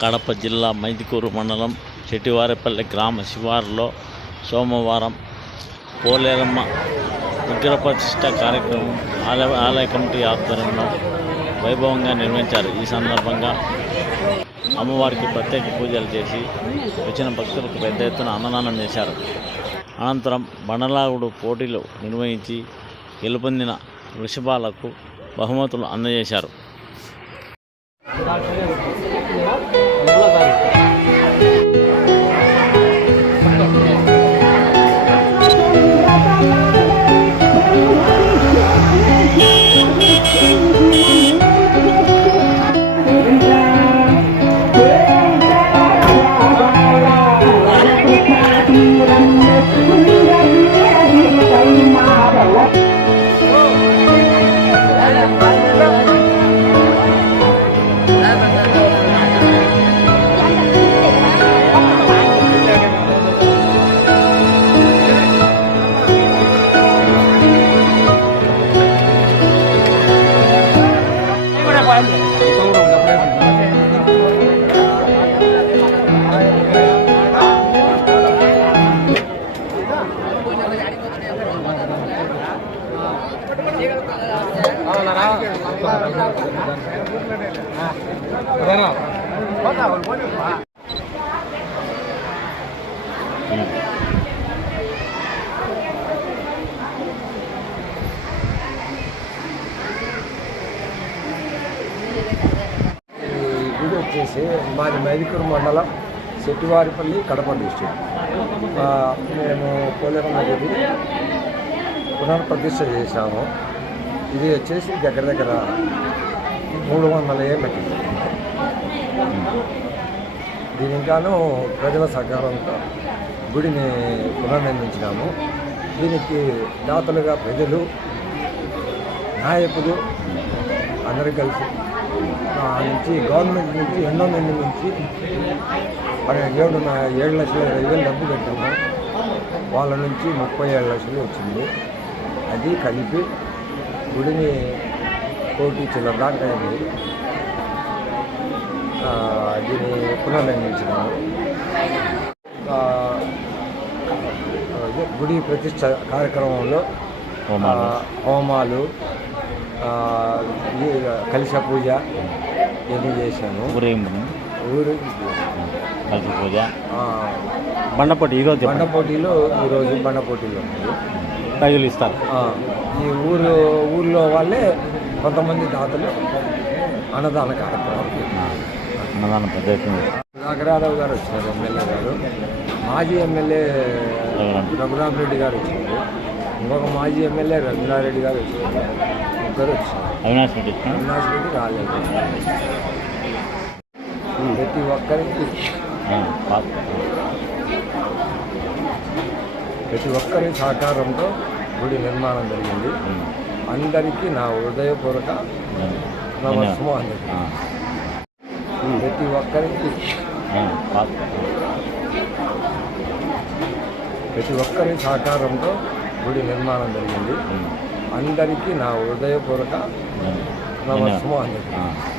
కడప జిల్లా మైదుకూరు మండలం చెట్టివారిపల్లి గ్రామ శివారులో సోమవారం పోలేరమ్మ విగ్రహ ప్రతిష్ఠ కార్యక్రమం ఆలయ కమిటీ ఆధ్వర్యంలో వైభవంగా నిర్వహించారు. ఈ సందర్భంగా అమ్మవారికి ప్రత్యేక పూజలు చేసి వచ్చిన భక్తులకు పెద్ద ఎత్తున అన్నదానం చేశారు. అనంతరం బండలాగుడు పోటీలు నిర్వహించి గెలుపొందిన వృషభాలకు బహుమతులు అందజేశారు. గుడి వచ్చేసి మాది మైదుకూరు మండలం చెట్టివారిపల్లి కడప డిస్ట్రిక్ట్. మేము పోలేరమ్మ గుడి పునర్ప్రతిష్ఠ చేశాము. ఇది వచ్చేసి దగ్గర 300 ఏళ్ళకి. దీనికిగాను ప్రజల సహకారంతో గుడిని పునర్నిర్మించినాము. దీనికి దాతలుగా ప్రజలు, నాయకులు అందరూ కలిసి నుంచి గవర్నమెంట్ నుంచి ఎన్నో మంది నుంచి 7,20,000 డబ్బు పెట్టాము. వాళ్ళ నుంచి 37 లక్షలు వచ్చింది. అది కలిపి గుడిని కోటి చిల్లర దాకా అయింది. దీన్ని పునర్నిర్మించినాము. గుడి ప్రతిష్ట కార్యక్రమంలో హోమాలు, కలశ పూజ ఇవన్నీ చేశాను. ఊరు కలశ పూజ, బండపోటీ ఈరోజు బండపోటీలు ఉన్నాయి. ప్రైజులు ఇస్తారు. ఈ ఊర్లో వాళ్ళే కొంతమంది దాతలు అన్నదాన కార్యక్రమం. అన్నదాన పద్ధతి నాగరారావు గారు వచ్చినారు, ఎమ్మెల్యే గారు. మాజీ ఎమ్మెల్యే రఘురామ్ రెడ్డి గారు వచ్చినారు. ఇంకొక మాజీ ఎమ్మెల్యే రఘురారెడ్డి గారు వచ్చినారు. ముగ్గురు వచ్చారు. అవినాష్ రెడ్డి రాలేదు. ప్రతి ఒక్కరి సహకారంతో గుడి నిర్మాణం జరిగింది. అందరికీ నా హృదయపూర్వక నమస్కారం. అందరికీ ప్రతి ఒక్కరి సహకారంతో గుడి నిర్మాణం జరిగింది. అందరికీ నా హృదయపూర్వక నమస్కారం. అందరికీ